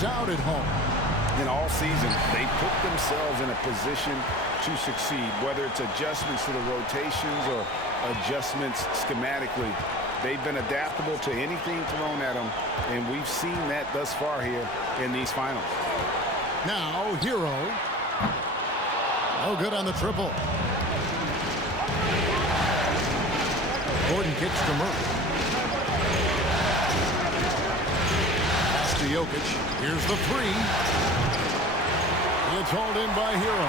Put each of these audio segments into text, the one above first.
wins out at home. In all season, they put themselves in a position to succeed, whether it's adjustments to the rotations or adjustments schematically. They've been adaptable to anything thrown at them, and we've seen that thus far here in these finals. Now, Hero. No good on the triple. Gordon kicks to Murray. Pass to Jokic. Here's the three. It's hauled in by Hero.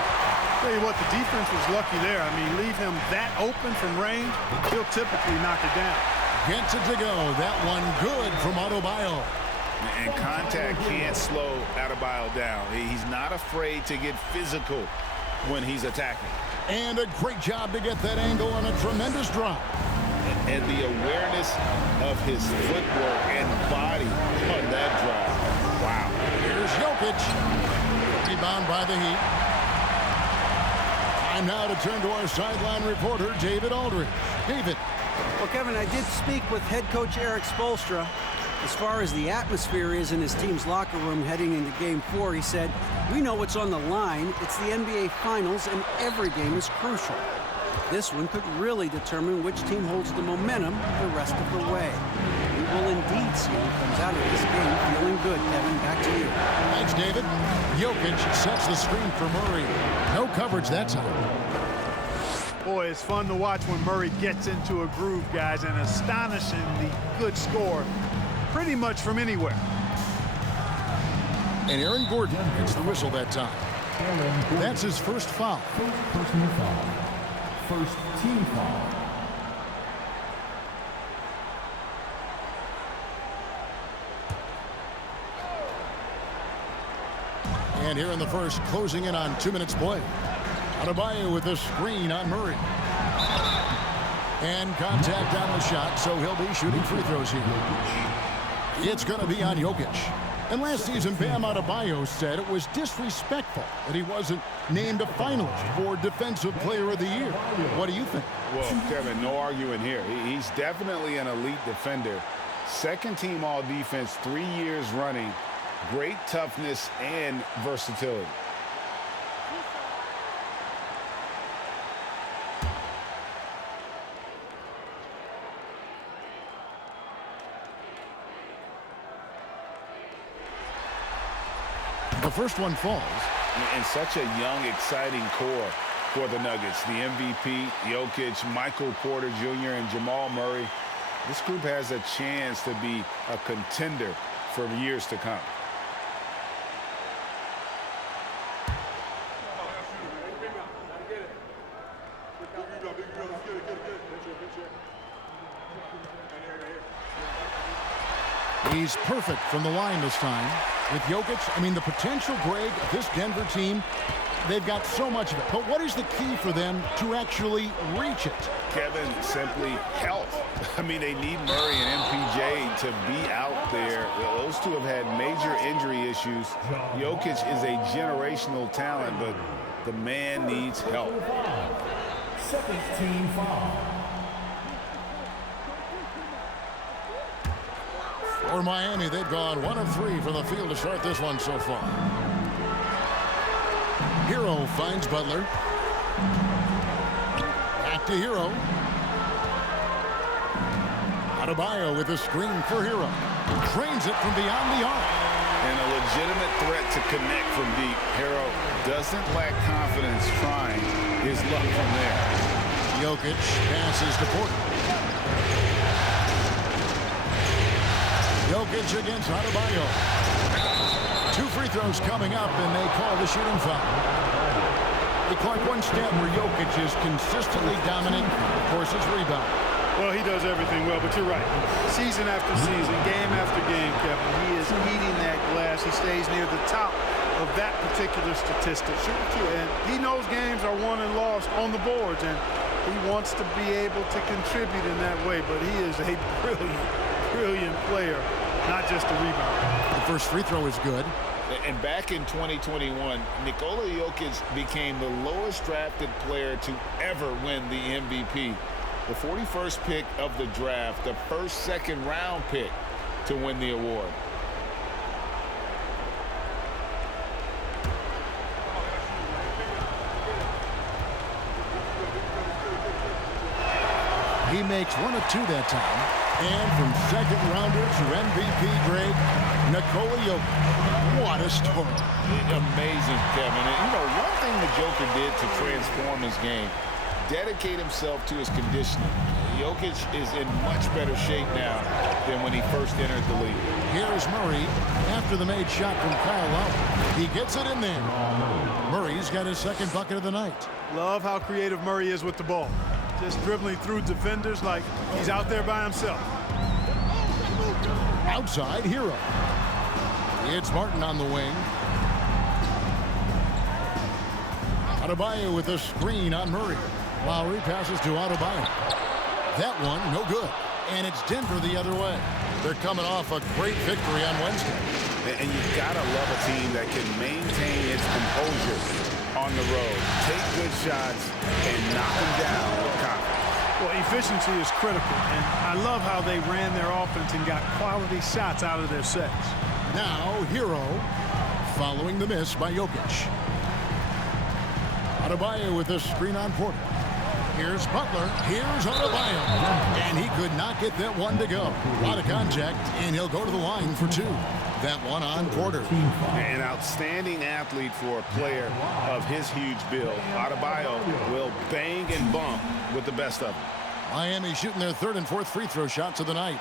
Tell you what, the defense was lucky there. I mean, leave him that open from range, he'll typically knock it down. Gets it to go. That one good from Adebayo. And contact can't slow Adebayo down. He's not afraid to get physical when he's attacking. And a great job to get that angle on a tremendous drop. And the awareness of his footwork and body on that drive. Wow. Here's Jokic. Rebound by the Heat. Time now to turn to our sideline reporter, David Aldridge. David. Well, Kevin, I did speak with head coach Eric Spoelstra. As far as the atmosphere is in his team's locker room heading into Game 4, he said, "We know what's on the line. It's the NBA Finals, and every game is crucial. This one could really determine which team holds the momentum the rest of the way. We will indeed see who comes out of this game feeling good." Kevin, back to you. Thanks, David. Jokic sets the screen for Murray. No coverage that time. Boy, it's fun to watch when Murray gets into a groove, guys, and astonishingly good score pretty much from anywhere. And Aaron Gordon gets the whistle that time. That's his first foul. First personal foul. First team foul. And here in the first, closing in on 2 minutes play. Adebayo with a screen on Murray. And contact on the shot, so he'll be shooting free throws here. It's going to be on Jokic. And last season, Bam Adebayo said it was disrespectful that he wasn't named a finalist for Defensive Player of the Year. What do you think? Well, Kevin, no arguing here. He's definitely an elite defender. Second team all-defense 3 years running. Great toughness and versatility. The first one falls. And such a young, exciting core for the Nuggets. The MVP, Jokic, Michael Porter Jr., and Jamal Murray. This group has a chance to be a contender for years to come. He's perfect from the line this time. With Jokic, I mean, the potential, Greg, of this Denver team, they've got so much of it. But what is the key for them to actually reach it? Kevin, simply health. I mean, they need Murray and MPJ to be out there. Those two have had major injury issues. Jokic is a generational talent, but the man needs help. Second team foul. For Miami, they've gone 1 of 3 from the field to start this one so far. Hero finds Butler. Back to Hero. Adebayo with a screen for Hero. Trains it from beyond the arc. And a legitimate threat to connect from deep. Hero doesn't lack confidence trying his luck from there. Jokic passes to Porter. Jokic against Adebayo. 2 free throws coming up, and they call the shooting foul. Hey, Clark, one stat where Jokic is consistently dominant, of course, his rebound. Well, he does everything well, but you're right. Season after season, game after game, Kevin, he is eating that glass. He stays near the top of that particular statistic. And he knows games are won and lost on the boards, and he wants to be able to contribute in that way, but he is a brilliant player, not just a rebounder. The first free throw is good. And back in 2021, Nikola Jokic became the lowest drafted player to ever win the MVP. The 41st pick of the draft, the first second-round pick to win the award. He makes 1 of 2 that time. And from second rounder to MVP grade, Nikola Jokic. What a story. Amazing, Kevin. And, you know, one thing the Joker did to transform his game, dedicate himself to his conditioning. Jokic is in much better shape now than when he first entered the league. Here's Murray after the made shot from Kyle Lowry. He gets it in there. Murray's got his second bucket of the night. Love how creative Murray is with the ball. Just dribbling through defenders like he's out there by himself. Outside, Hero. It's Martin on the wing. Adebayo with a screen on Murray. Lowry passes to Adebayo. That one, no good. And it's Denver the other way. They're coming off a great victory on Wednesday. And you've got to love a team that can maintain its composure on the road. Take good shots and knock them down with confidence. Well, efficiency is critical, and I love how they ran their offense and got quality shots out of their sets. Now, Hero following the miss by Jokic. Adebayo with a screen on Porter. Here's Butler. Here's Adebayo. And he could not get that one to go. Out of contact, and he'll go to the line for 2. That one on Porter. An outstanding athlete for a player of his huge build. Adebayo will bang and bump with the best of them. Miami shooting their 3rd and 4th free throw shots of the night.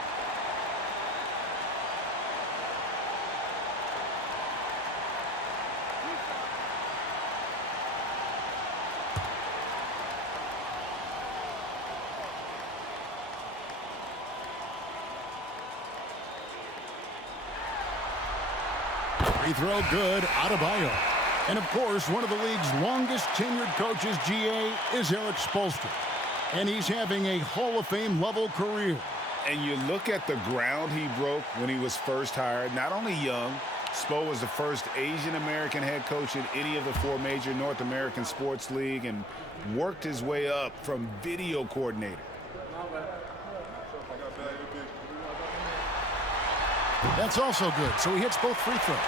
Free throw good, Adebayo. And of course, one of the league's longest tenured coaches, GA, is Eric Spoelstra. And he's having a Hall of Fame level career. And you look at the ground he broke when he was first hired. Not only young, Spo was the first Asian American head coach in any of the 4 major North American sports league and worked his way up from video coordinator. That's also good. So he hits both free throws.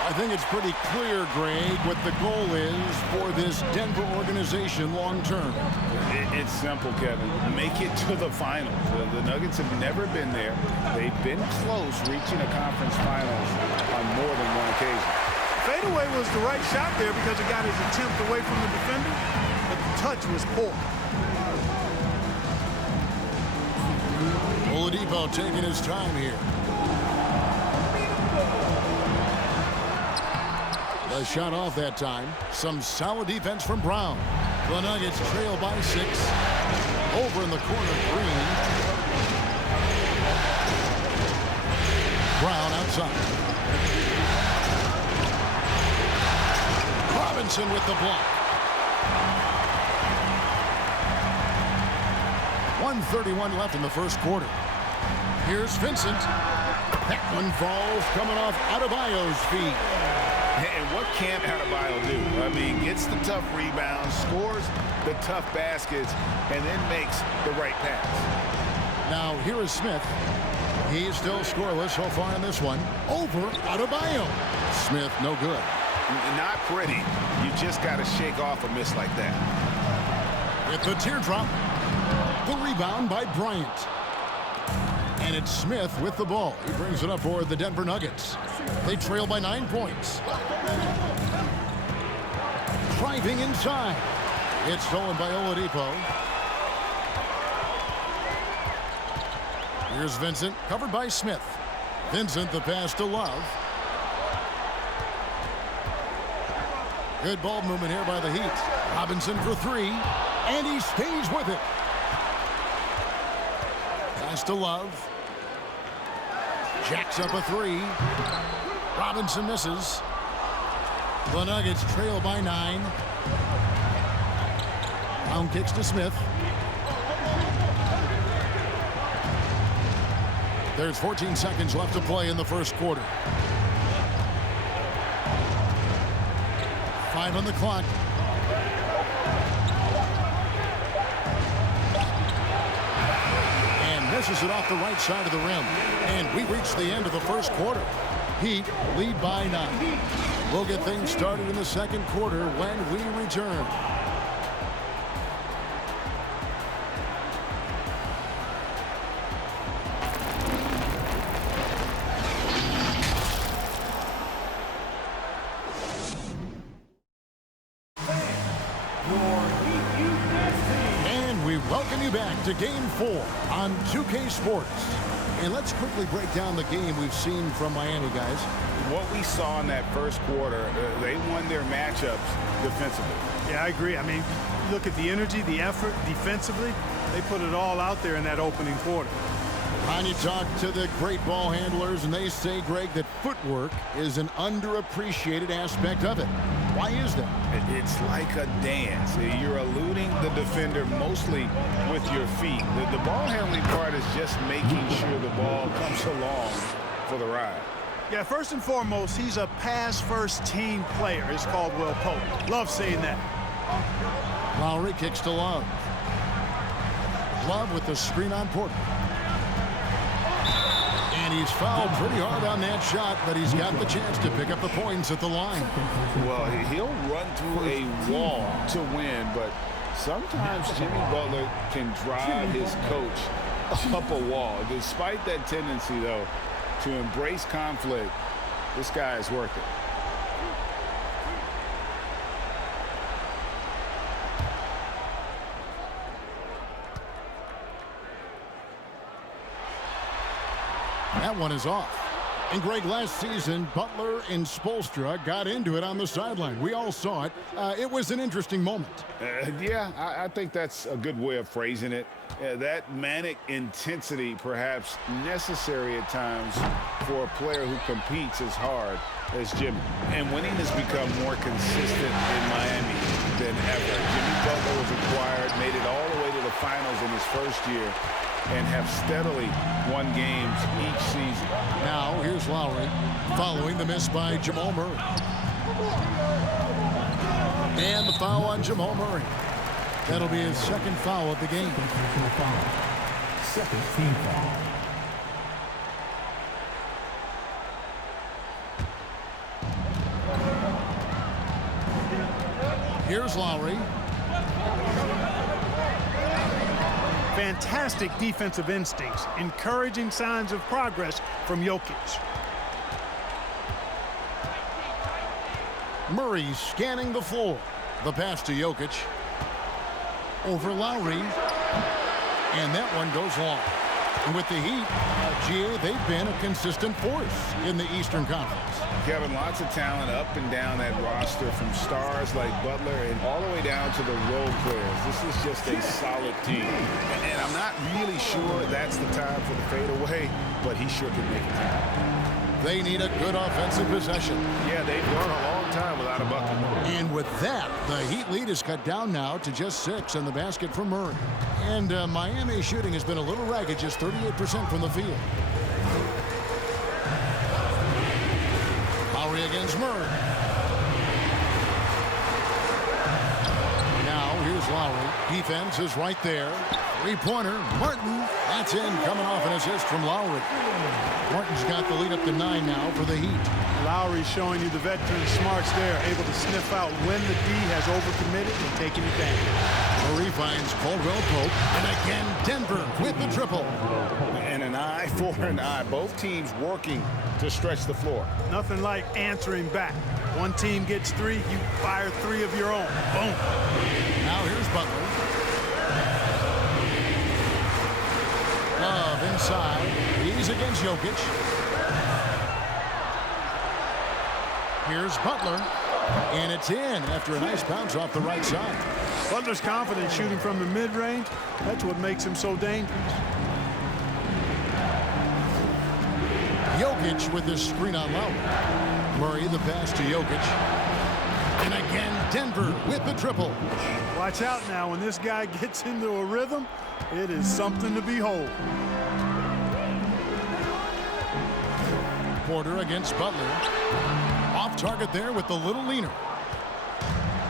I think it's pretty clear, Greg, what the goal is for this Denver organization long term. It's simple, Kevin. Make it to the finals. The Nuggets have never been there. They've been close reaching a conference finals on more than one occasion. Fadeaway was the right shot there because it got his attempt away from the defender, but the touch was poor. Oladipo taking his time here. The shot off that time. Some solid defense from Brown. The Nuggets trail by 6. Over in the corner, Green. Brown outside. Robinson with the block. 1:31 left in the first quarter. Here's Vincent. That one falls coming off Adebayo's feet. And what can't Adebayo do? I mean, gets the tough rebounds, scores the tough baskets, and then makes the right pass. Now, here is Smith. He's still scoreless so far in this one. Over Adebayo. Smith, no good. Not pretty. You just got to shake off a miss like that. With the teardrop. The rebound by Bryant. And it's Smith with the ball. He brings it up for the Denver Nuggets. They trail by 9 points. Driving inside. It's stolen by Oladipo. Here's Vincent, covered by Smith. Vincent, the pass to Love. Good ball movement here by the Heat. Robinson for 3, and he stays with it. Pass to Love. Jacks up a 3. Robinson misses. The Nuggets trail by 9. Brown kicks to Smith. There's 14 seconds left to play in the first quarter. 5 on the clock. And misses it off the right side of the rim. And we reach the end of the first quarter. Heat lead by 9. We'll get things started in the second quarter when we return. you back to Game 4 on 2K Sports. And let's quickly break down the game we've seen from Miami, guys. What we saw in that first quarter, they won their matchups defensively. Yeah, I agree. I mean, look at the energy, the effort defensively. They put it all out there in that opening quarter. And you talk to the great ball handlers, and they say, Greg, that footwork is an underappreciated aspect of it. Why is that? It's like a dance. You're eluding the defender mostly with your feet. The ball handling part is just making sure the ball comes along for the ride. Yeah, first and foremost, he's a pass-first team player. It's Caldwell-pope. Love seeing that. Lowry kicks to Love. Love with the screen on Porter. And he's fouled pretty hard on that shot, but he's got the chance to pick up the points at the line. Well, he'll run through a wall to win, but sometimes Jimmy Butler can drive his coach up a wall. Despite that tendency, though, to embrace conflict, this guy is worth it. That one is off. And Greg, last season, Butler and Spoelstra got into it on the sideline. We all saw it. It was an interesting moment. Yeah, I think that's a good way of phrasing it. That manic intensity perhaps necessary at times for a player who competes as hard as Jimmy. And winning has become more consistent in Miami than ever. Jimmy Butler was acquired, made it all the way to the finals in his first year, and have steadily won games each season. Now, here's Lowry following the miss by Jamal Murray. And the foul on Jamal Murray. That'll be his second foul of the game. Second team foul. Here's Lowry. Fantastic defensive instincts, encouraging signs of progress from Jokic. Murray scanning the floor. The pass to Jokic. Over Lowry. And that one goes long. And with the Heat, they've been a consistent force in the Eastern Conference. Kevin, lots of talent up and down that roster, from stars like Butler and all the way down to the role players. This is just a solid team. And I'm not really sure that's the time for the fadeaway, but he sure can make it. They need a good offensive possession. Yeah, they've gone a long time without a bucket. And with that, the Heat lead is cut down now to just 6 on the basket for Murray. And Miami shooting has been a little ragged, just 38% from the field. Lowry against Murray. Now here's Lowry. Defense is right there. Three-pointer. Martin. That's in, coming off an assist from Lowry. Martin's got the lead up to 9 now for the Heat. Lowry showing you the veteran smarts there, able to sniff out when the D has overcommitted and taking advantage. Murray finds Caldwell-pope, and again Denver with the triple. And an eye for an eye. Both teams working to stretch the floor. Nothing like answering back. One team gets 3, you fire 3 of your own. Boom. Now here's Butler. Love inside. He's against Jokic. Here's Butler. And it's in after a nice bounce off the right side. Butler's confident shooting from the mid-range. That's what makes him so dangerous. Jokic with this screen on Lowry. Murray the pass to Jokic. And again, Denver with the triple. Watch out now. When this guy gets into a rhythm, it is something to behold. Porter against Butler. Off target there with the little leaner.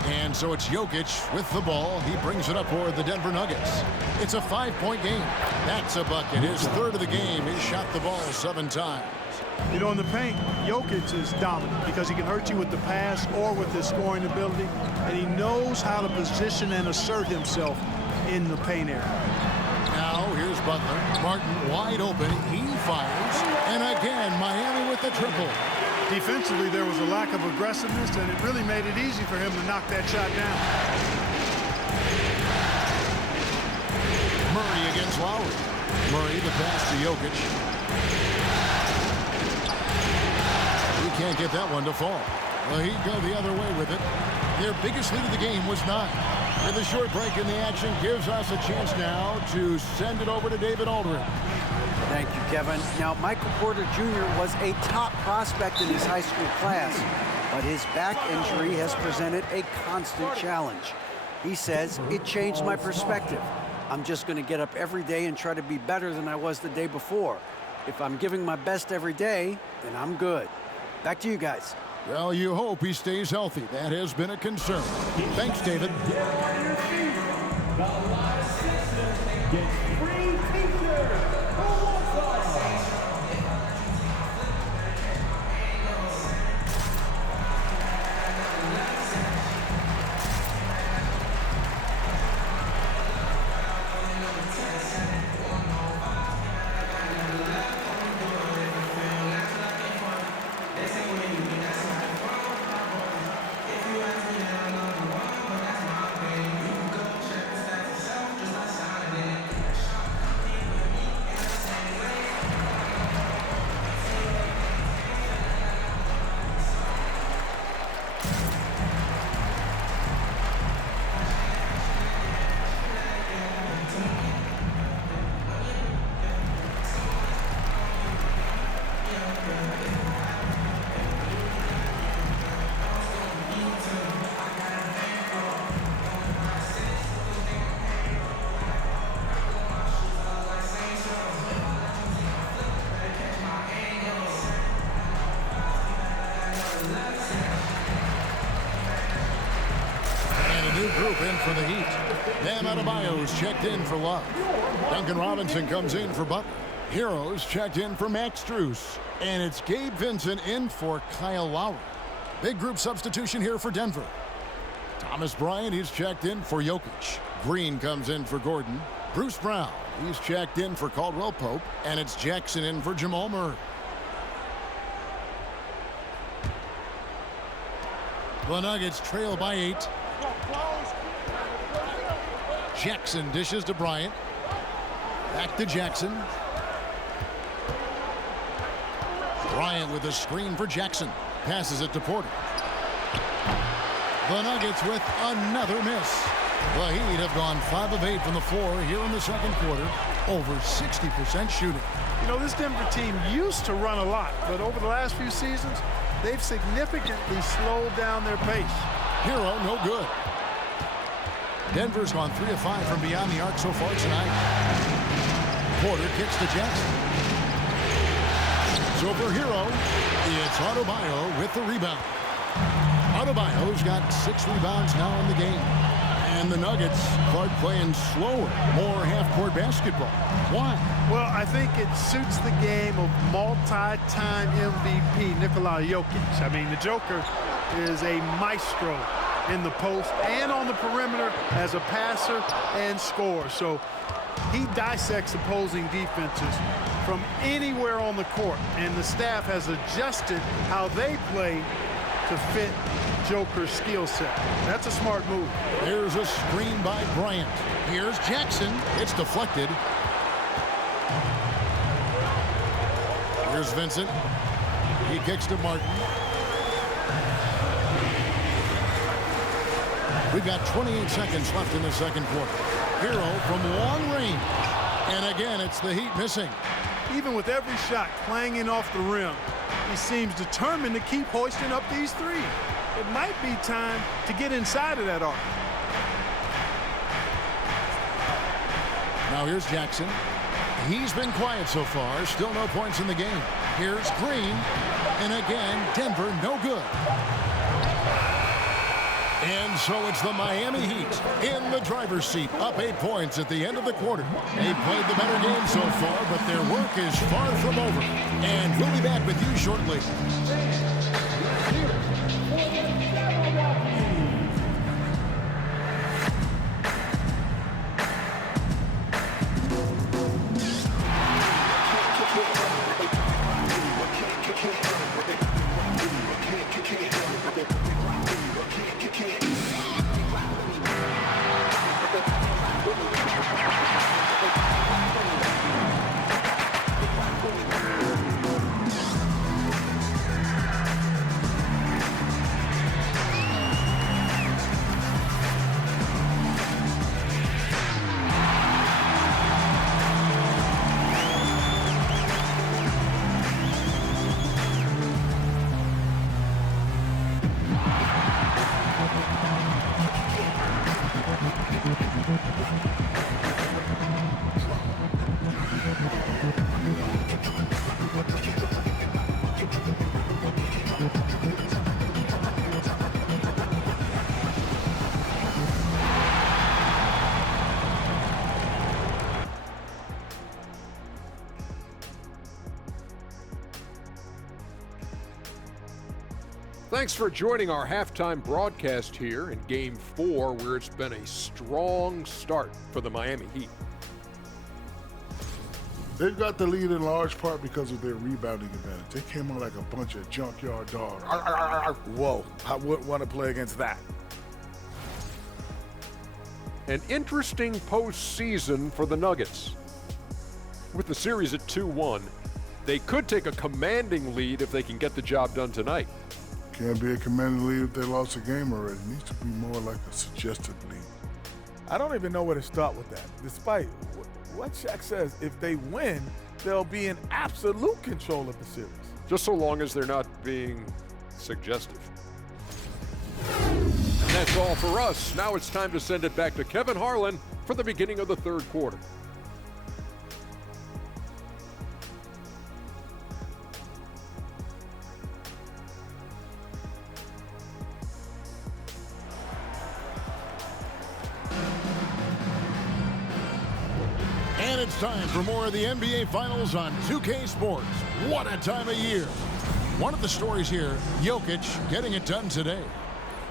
And so it's Jokic with the ball. He brings it up for the Denver Nuggets. It's a 5-point game. That's a bucket. His third of the game. He shot the ball 7 times. You know, in the paint, Jokic is dominant because he can hurt you with the pass or with his scoring ability, and he knows how to position and assert himself in the paint area. Now here's Butler. Martin wide open. He fires. And again, Miami with the triple. Defensively, there was a lack of aggressiveness, and it really made it easy for him to knock that shot down. Murray against Lowry. Murray, the pass to Jokic. He can't get that one to fall. Well, he'd go the other way with it. Their biggest lead of the game was 9. And the short break in the action gives us a chance now to send it over to David Aldridge. Thank you, Kevin. Now, Michael Porter Jr. was a top prospect in his high school class, but his back injury has presented a constant challenge. He says, it changed my perspective. I'm just going to get up every day and try to be better than I was the day before. If I'm giving my best every day, then I'm good. Back to you guys. Well, you hope he stays healthy. That has been a concern. Thanks, David. Group in for the Heat. Bam Adebayo's checked in for Love. Duncan Robinson comes in for Butler. Heroes checked in for Max Strus. And it's Gabe Vincent in for Kyle Lowry. Big group substitution here for Denver. Thomas Bryant, he's checked in for Jokic. Green comes in for Gordon. Bruce Brown, he's checked in for Caldwell-Pope. And it's Jackson in for Jamal Murray. The Nuggets trail by 8. Jackson dishes to Bryant. Back to Jackson. Bryant with a screen for Jackson. Passes it to Porter. The Nuggets with another miss. The Heat have gone 5 of 8 from the floor here in the second quarter. Over 60% shooting. You know, this Denver team used to run a lot, but over the last few seasons, they've significantly slowed down their pace. Hero, no good. Denver's gone 3 of 5 from beyond the arc so far tonight. Porter kicks to Jackson. So for Hero, it's Adebayo with the rebound. Adebayo's got 6 rebounds now in the game. And the Nuggets start playing slower, more half-court basketball. Why? Well, I think it suits the game of multi-time MVP Nikola Jokic. I mean, the Joker is a maestro in the post and on the perimeter as a passer and scorer. So he dissects opposing defenses from anywhere on the court, and the staff has adjusted how they play to fit Joker's skill set. That's a smart move. There's a screen by Bryant. Here's Jackson. It's deflected. Here's Vincent. He kicks to Martin. We've got 28 seconds left in the second quarter. Hero from long range. And again, it's the Heat missing. Even with every shot clanging off the rim, he seems determined to keep hoisting up these threes. It might be time to get inside of that arc. Now here's Jackson. He's been quiet so far. Still no points in the game. Here's Green. And again, Denver no good. And so it's the Miami Heat in the driver's seat, up 8 points at the end of the quarter. They played the better game so far, but their work is far from over. And we'll be back with you shortly. Thanks for joining our halftime broadcast here in Game 4, where it's been a strong start for the Miami Heat. They've got the lead in large part because of their rebounding advantage. They came out like a bunch of junkyard dogs. Whoa, I wouldn't want to play against that. An interesting postseason for the Nuggets. With the series at 2-1, they could take a commanding lead if they can get the job done tonight. Can't be a commanding lead if they lost a game already. It needs to be more like a suggested lead. I don't even know where to start with that. Despite what Shaq says, if they win, they'll be in absolute control of the series. Just so long as they're not being suggestive. And that's all for us. Now it's time to send it back to Kevin Harlan for the beginning of the third quarter. And it's time for more of the NBA Finals on 2K Sports. What a time of year. One of the stories here, Jokic getting it done today.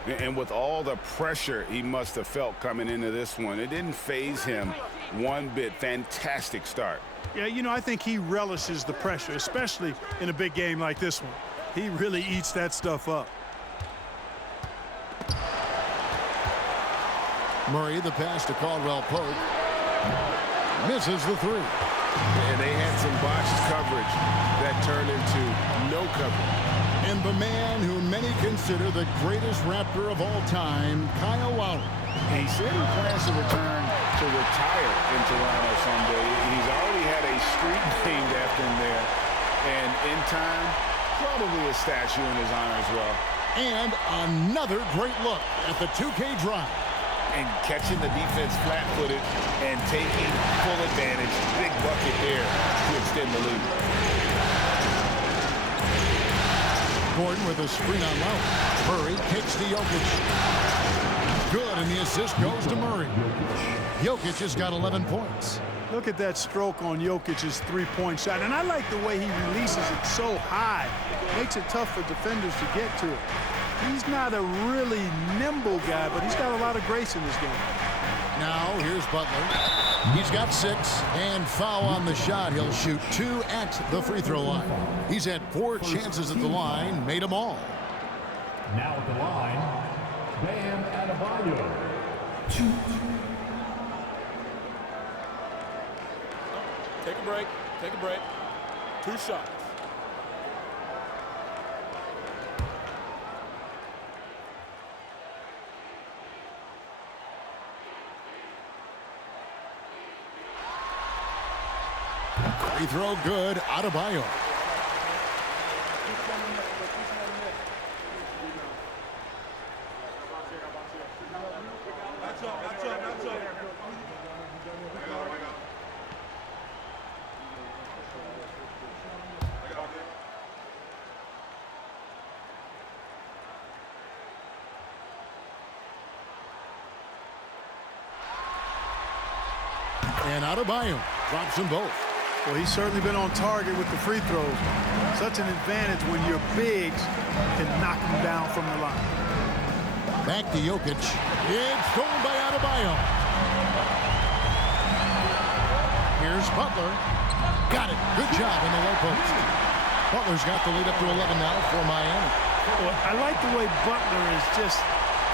And with all the pressure he must have felt coming into this one, it didn't faze him one bit. Fantastic start. Yeah, you know, I think he relishes the pressure, especially in a big game like this one. He really eats that stuff up. Murray, the pass to Caldwell-pope. Misses the three. And they had some botched coverage that turned into no coverage. And the man who many consider the greatest Raptor of all time, Kyle Lowry. He said he plans to return to retire in Toronto someday. He's already had a street named after him there. And in time, probably a statue in his honor as well. And another great look at the 2K drive. And catching the defense flat-footed and taking full advantage. Big bucket there to extend the lead. Gordon with a screen on Lowry. Murray kicks to Jokic. Good, and the assist goes to Murray. Jokic has got 11 points. Look at that stroke on Jokic's three-point shot. And I like the way he releases it so high. Makes it tough for defenders to get to it. He's not a really nimble guy, but he's got a lot of grace in this game. Now, here's Butler. He's got 6, and foul on the shot. He'll shoot 2 at the free throw line. He's had 4 chances at the line, made them all. Now at the line, Bam Adebayo. 2. Take a break. Take a break. 2 shots. Free throw good, Adebayo. And Adebayo drops them both. Well, he's certainly been on target with the free throws. Such an advantage when your bigs can knock him down from the line. Back to Jokic. It's stolen by Adebayo. Here's Butler. Got it. Good job in the low post. Butler's got the lead up to 11 now for Miami. Well, I like the way Butler is just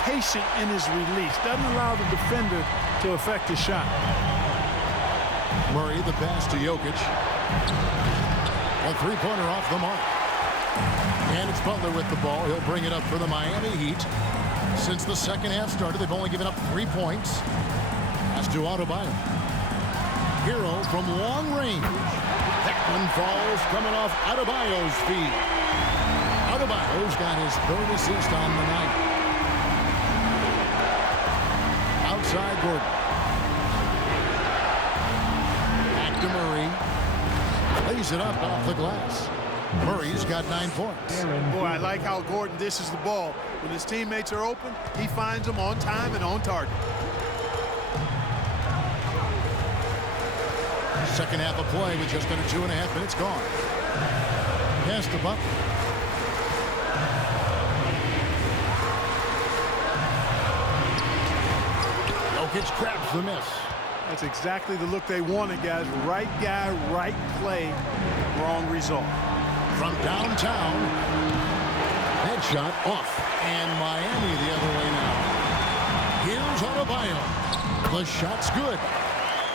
patient in his release. Doesn't allow the defender to affect his shot. Murray, the pass to Jokic. A three-pointer off the mark. And it's Butler with the ball. He'll bring it up for the Miami Heat. Since the second half started, they've only given up 3 points. That's to Adebayo. Hero from long range. That one falls coming off Adebayo's feet. Adebayo's got his 3rd assist on the night. Outside Gordon. Murray lays it up off the glass. Murray's got 9 points. Boy, I like how Gordon dishes the ball. When his teammates are open, he finds them on time and on target. Second half of play with just under 2.5 minutes gone. Pass to Butler. Jokic grabs the miss. That's exactly the look they wanted, guys. Right guy, right play, wrong result. From downtown, headshot off. And Miami the other way now. Here's Adebayo. The shot's good.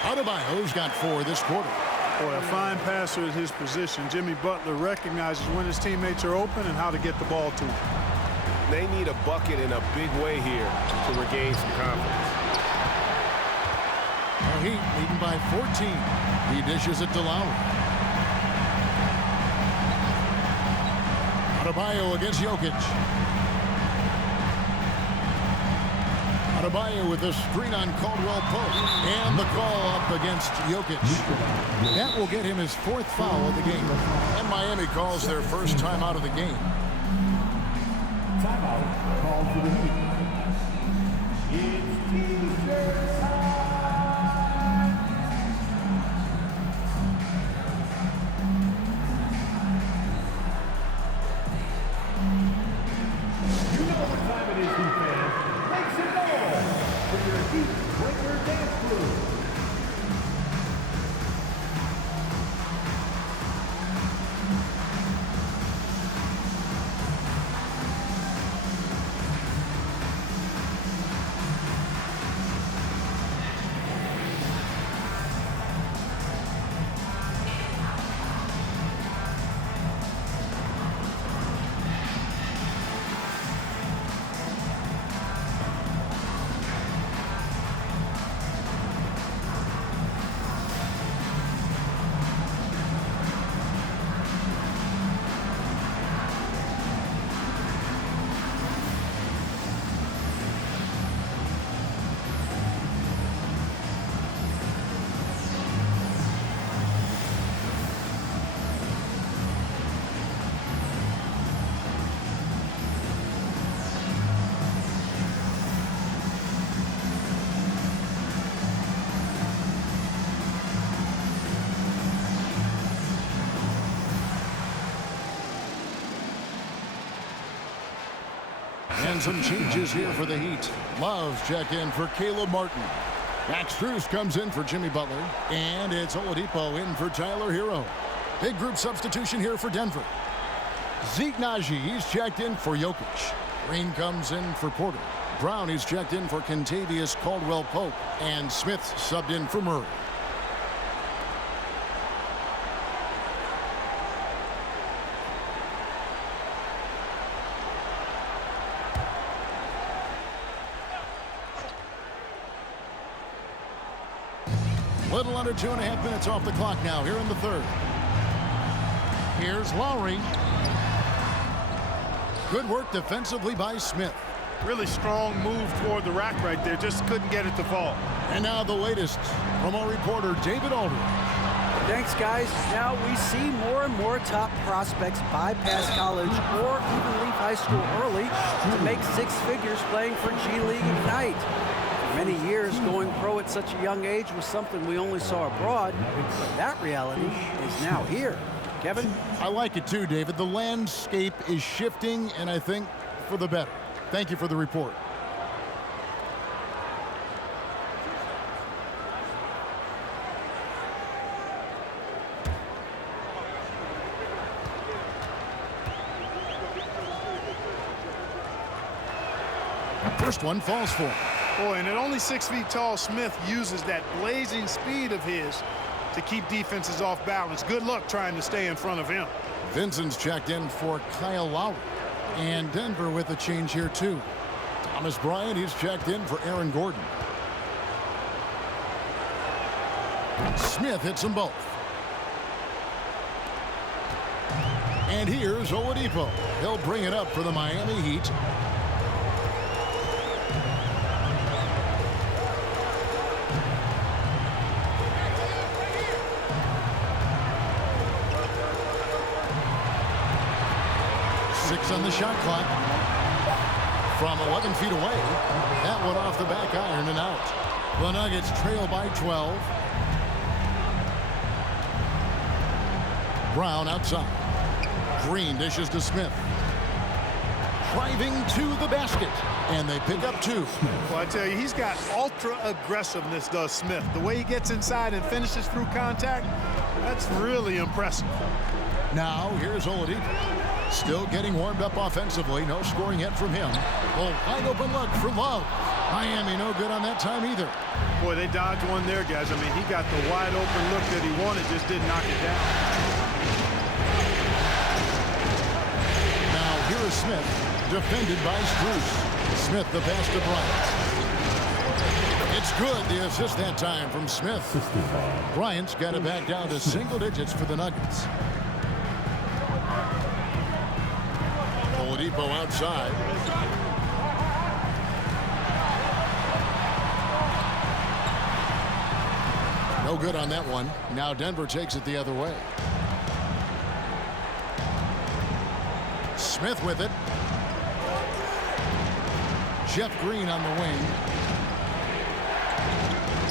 Adebayo's got 4 this quarter. Boy, a fine passer at his position. Jimmy Butler recognizes when his teammates are open and how to get the ball to him. They need a bucket in a big way here to regain some confidence. The Heat leading by 14. He dishes it to Lowry. Adebayo against Jokic. Adebayo with a screen on Caldwell-pope. And the call up against Jokic. That will get him his 4th foul of the game. And Miami calls their first time out of the game. Timeout called for the Heat. It's team third time. You know what time it is, Heat fans. Make some noise for your Heat Breaker Dance Crew. And some changes here for the Heat. Love's checked in for Caleb Martin. Max Strus comes in for Jimmy Butler. And it's Oladipo in for Tyler Hero. Big group substitution here for Denver. Zeke Naji, he's checked in for Jokic. Green comes in for Porter. Brown, he's checked in for Kentavious Caldwell-Pope. And Smith subbed in for Murray. Little under 2.5 minutes off the clock now here in the third. Here's Lowry. Good work defensively by Smith. Really strong move toward the rack right there. Just couldn't get it to fall. And now the latest from our reporter, David Aldridge. Thanks, guys. Now we see more and more top prospects bypass college or even leave high school early to make 6 figures playing for G League Ignite. For many years, going pro at such a young age was something we only saw abroad, but that reality is now here. Kevin? I like it too, David. The landscape is shifting, and I think for the better. Thank you for the report. First one falls for him. Boy, and at only 6 feet tall, Smith uses that blazing speed of his to keep defenses off balance. Good luck trying to stay in front of him. Vincent's checked in for Kyle Lowry. And Denver with a change here, too. Thomas Bryant, he's checked in for Aaron Gordon. Smith hits them both. And here's Oladipo. He'll bring it up for the Miami Heat. On the shot clock from 11 feet away. That one off the back iron and out. The Nuggets trail by 12. Brown outside. Green dishes to Smith. driving to the basket. And they pick up 2. Well, I tell you, he's got ultra aggressiveness, does Smith. The way he gets inside and finishes through contact, that's really impressive. Now, here's Oladipo. Still getting warmed up offensively. No scoring yet from him. Oh, wide open look for Love. Miami no good on that time either. Boy, they dodged one there, guys. I mean, he got the wide open look that he wanted, just didn't knock it down. Now, here is Smith, defended by Strus. Smith, the pass to Bryant. It's good, the assist that time from Smith. Bryant's got it back down to single digits for the Nuggets. Oladipo outside. No good on that one. Now Denver takes it the other way. Smith with it. Jeff Green on the wing.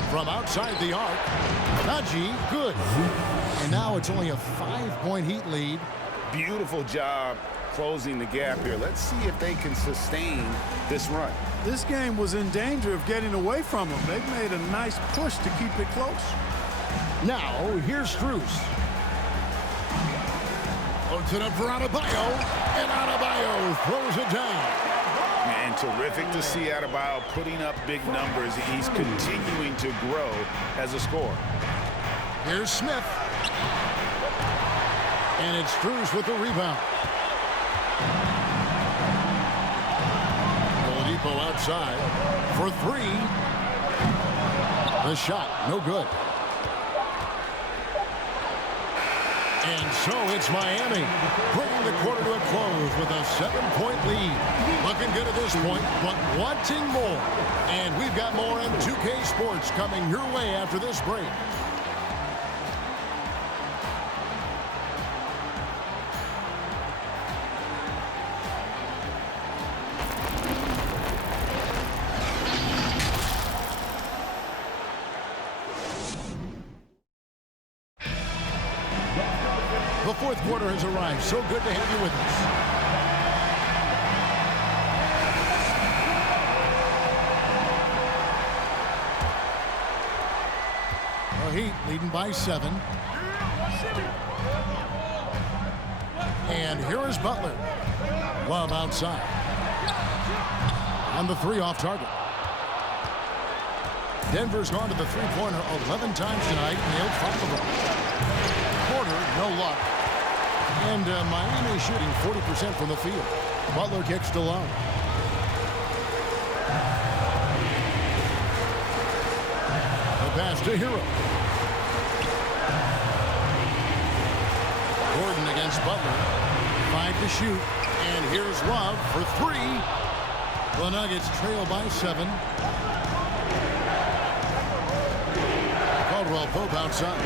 From outside the arc. Najee, good. And now it's only a 5-point Heat lead. Beautiful job closing the gap here. Let's see if they can sustain this run. This game was in danger of getting away from them. They've made a nice push to keep it close. Now, here's Strus. Loads it up for Adebayo, and Adebayo throws it down. And terrific to see Adebayo putting up big numbers. He's continuing to grow as a scorer. Here's Smith. And it's Strus with the rebound. Oladipo outside for 3. The shot, no good. And so it's Miami, bringing the quarter to a close with a 7-point lead. Looking good at this point, but wanting more. And we've got more M2K Sports coming your way after this break. The fourth quarter has arrived. So good to have you with us. The Heat leading by 7. And here is Butler. Love outside. On the 3 off target. Denver's gone to the three-pointer 11 times tonight, nailed 5 of them. Porter, no luck. And Miami shooting 40% from the field. Butler kicks to Love. The pass to Hero. Gordon against Butler. 5 to shoot. And here's Love for 3. The Nuggets trail by 7. Caldwell-pope outside.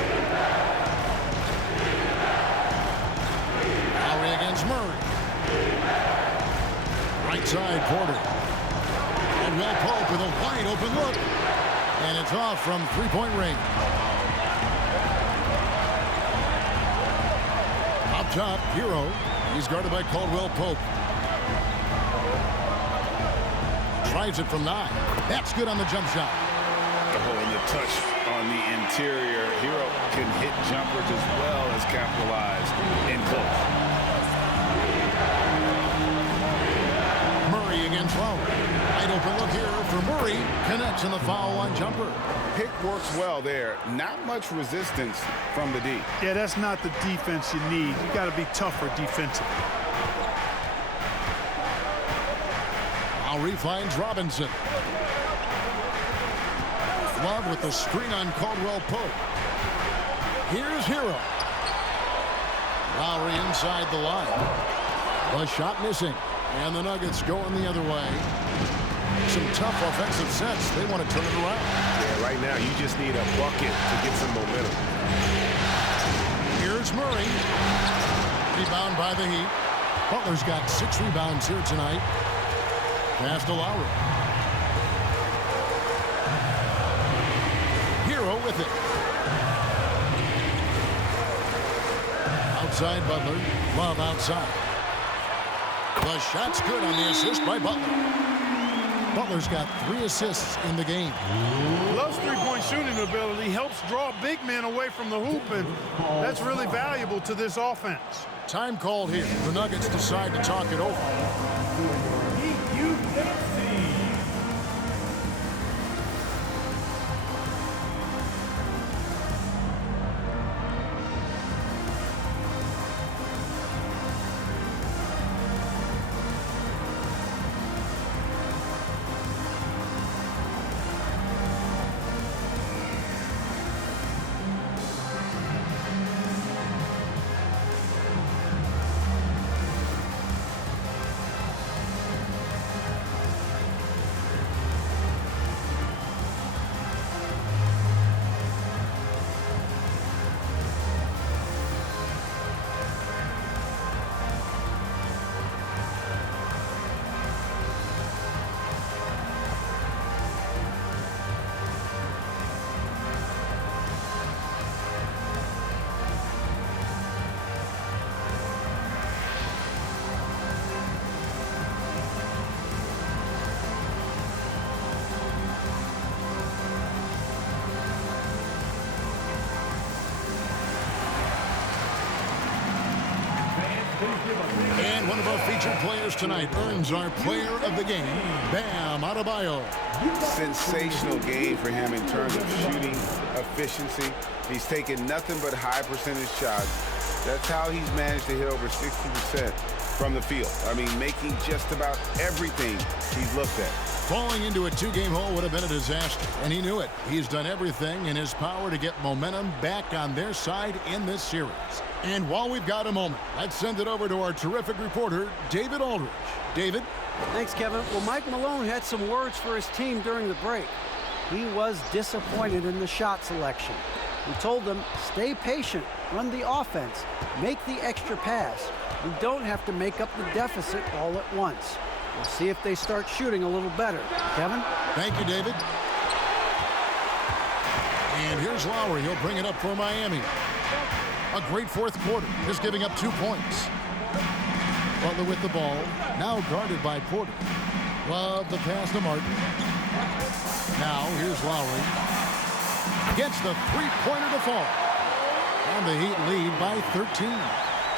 Against Murray. Right side, Porter. Caldwell-pope with a wide open look. And it's off from three-point range. Up top, Hero. He's guarded by Caldwell-pope. Tries it from 9. That's good on the jump shot. Oh, and the touch on the interior. Hero can hit jumpers as well as capitalize in close. Murray against Lowry. Wide open look here for Murray. Connects in the foul on jumper. Pick works well there. Not much resistance from the D. Yeah, that's not the defense you need. You got to be tougher defensively. Lowry finds Robinson. Love with the screen on Caldwell-pope. Here's Hero. Lowry inside the line. The shot missing. And the Nuggets going the other way. Some tough offensive sets. They want to turn it around. Yeah, right now you just need a bucket to get some momentum. Here's Murray. Rebound by the Heat. Butler's got 6 rebounds here tonight. Pass to Lowry. Hero with it. Outside Butler. Love outside. The shot's good on the assist by Butler. Butler's got 3 assists in the game. Love's three-point shooting ability helps draw big men away from the hoop, and that's really valuable to this offense. Time called here. The Nuggets decide to talk it over. And one of our featured players tonight earns our player of the game, Bam Adebayo. Sensational game for him in terms of shooting efficiency. He's taken nothing but high percentage shots. That's how he's managed to hit over 60% from the field. I mean, making just about everything he's looked at. Falling into a 2-game hole would have been a disaster, and he knew it. He's done everything in his power to get momentum back on their side in this series. And while we've got a moment, let's send it over to our terrific reporter, David Aldridge. David? Thanks, Kevin. Well, Mike Malone had some words for his team during the break. He was disappointed in the shot selection. He told them, stay patient, run the offense, make the extra pass. We don't have to make up the deficit all at once. We'll see if they start shooting a little better. Kevin? Thank you, David. And here's Lowry. He'll bring it up for Miami. A great fourth quarter, just giving up 2 points. Butler with the ball, now guarded by Porter. Love the pass to Martin. Now here's Lowry. Gets the three-pointer to fall. And the Heat lead by 13.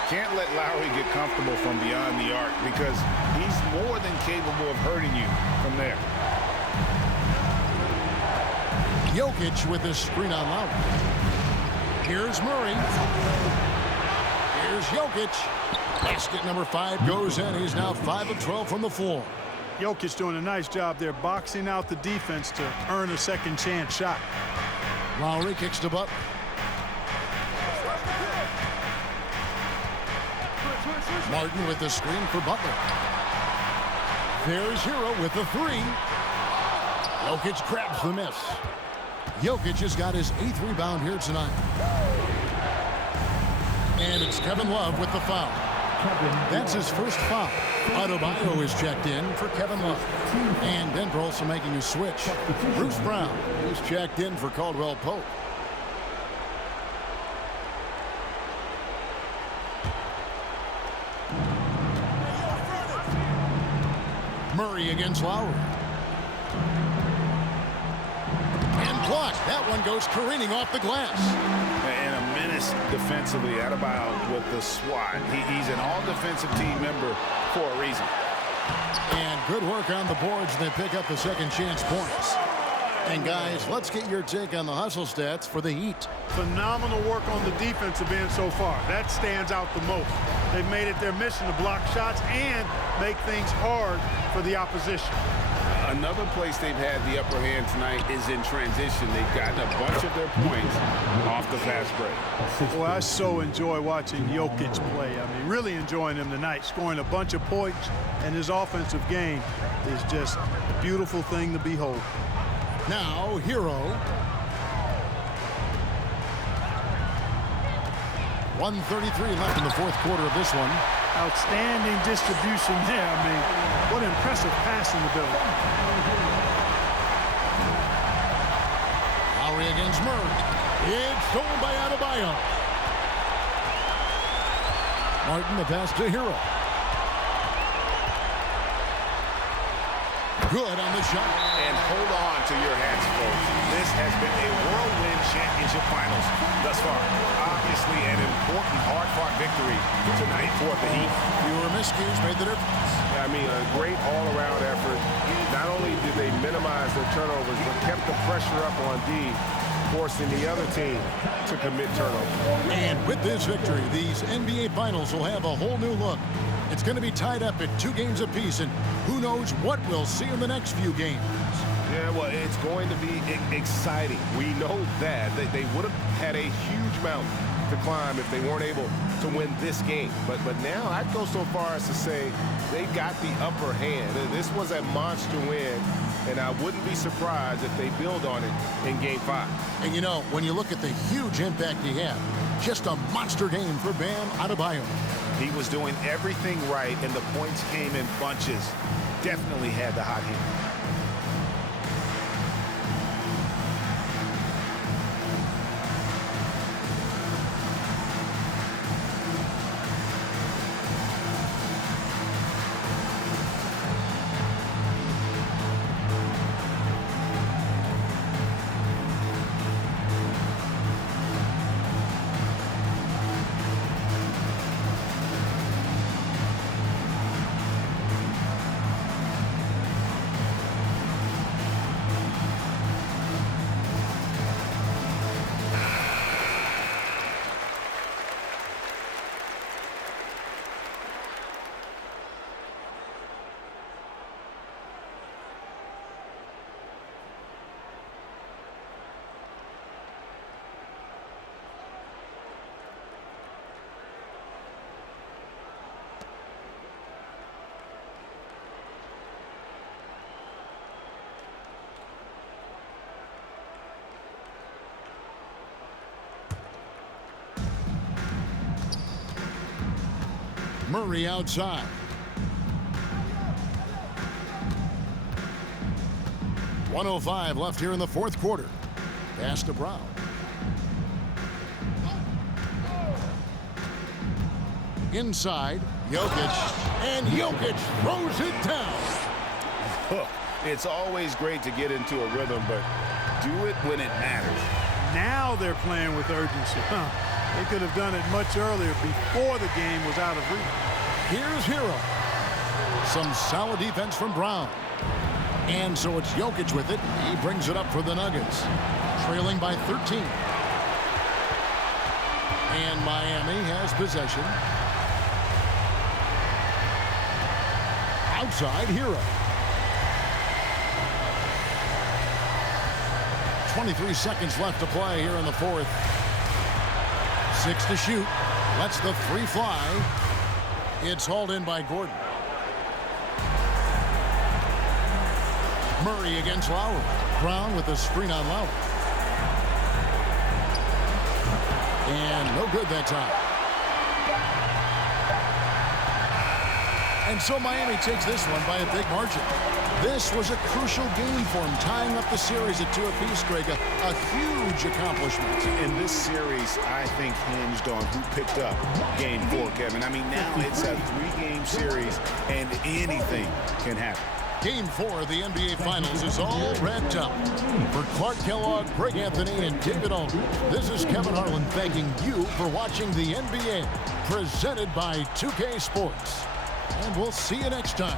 Can't let Lowry get comfortable from beyond the arc because he's more than capable of hurting you from there. Jokic with the screen on Lowry. Here's Murray. Here's Jokic. Basket number 5 goes in. He's now 5 of 12 from the floor. Jokic doing a nice job there, boxing out the defense to earn a second chance shot. Lowry kicks to Butler. Martin with the screen for Butler. There's Hero with the 3. Jokic grabs the miss. Jokic has got his 8th rebound here tonight. And it's Kevin Love with the foul. That's his first foul. Adebayo is checked in for Kevin Love. And Denver also making a switch. Bruce Brown is checked in for Caldwell-pope. Murray against Lowry. And blocked. That one goes careening off the glass. And a menace defensively. Adebayo with the swat. He's an all-defensive team member for a reason. And good work on the boards. They pick up the second chance points. And guys, let's get your take on the hustle stats for the Heat. Phenomenal work on the defensive end so far. That stands out the most. They've made it their mission to block shots and make things hard for the opposition. Another place they've had the upper hand tonight is in transition. They've gotten a bunch of their points off the fast break. Well, I so enjoy watching Jokic play. I mean, really enjoying him tonight, scoring a bunch of points, and his offensive game is just a beautiful thing to behold. Now, Hero. 1:33 left in the fourth quarter of this one. Outstanding distribution there. I mean, what impressive passing ability. Lowry against Murray. It's stolen by Adebayo. Martin the pass to Hero. Good on the shot. And hold on to your hats, folks. This has been a whirlwind championship finals thus far. Obviously, an important, hard-fought victory tonight for the Heat. Fewer miscues made the difference. I mean, a great all-around effort. Not only did they minimize their turnovers, but kept the pressure up on D, forcing the other team to commit turnovers. And with this victory, these NBA Finals will have a whole new look. It's going to be tied up at 2 games apiece, and who knows what we'll see in the next few games. Yeah, well, it's going to be exciting. We know that. They would have had a huge mountain to climb if they weren't able to win this game. But now I'd go so far as to say they got the upper hand. This was a monster win, and I wouldn't be surprised if they build on it in Game 5. And you know, when you look at the huge impact he had, just a monster game for Bam Adebayo. He was doing everything right, and the points came in bunches. Definitely had the hot hand. Murray outside. .105 left here in the fourth quarter. Pass to Brown. Inside, Jokic, and Jokic throws it down. It's always great to get into a rhythm, but do it when it matters. Now they're playing with urgency. They could have done it much earlier before the game was out of reach. Here's Hero. Some solid defense from Brown. And so it's Jokic with it. He brings it up for the Nuggets. Trailing by 13. And Miami has possession. Outside, Hero. 23 seconds left to play here in the fourth. 6 to shoot. Lets the 3 fly. It's hauled in by Gordon. Murray against Lowry. Brown with the screen on Lowry. And no good that time. And so Miami takes this one by a big margin. This was a crucial game for him, tying up the series at 2 apiece, Greg. A huge accomplishment. And this series, I think, hinged on who picked up Game 4, Kevin. I mean, now it's a 3-game series, and anything can happen. Game 4 of the NBA Finals is all wrapped up. For Clark Kellogg, Greg Anthony, and David Aldridge, this is Kevin Harlan thanking you for watching the NBA, presented by 2K Sports. And we'll see you next time.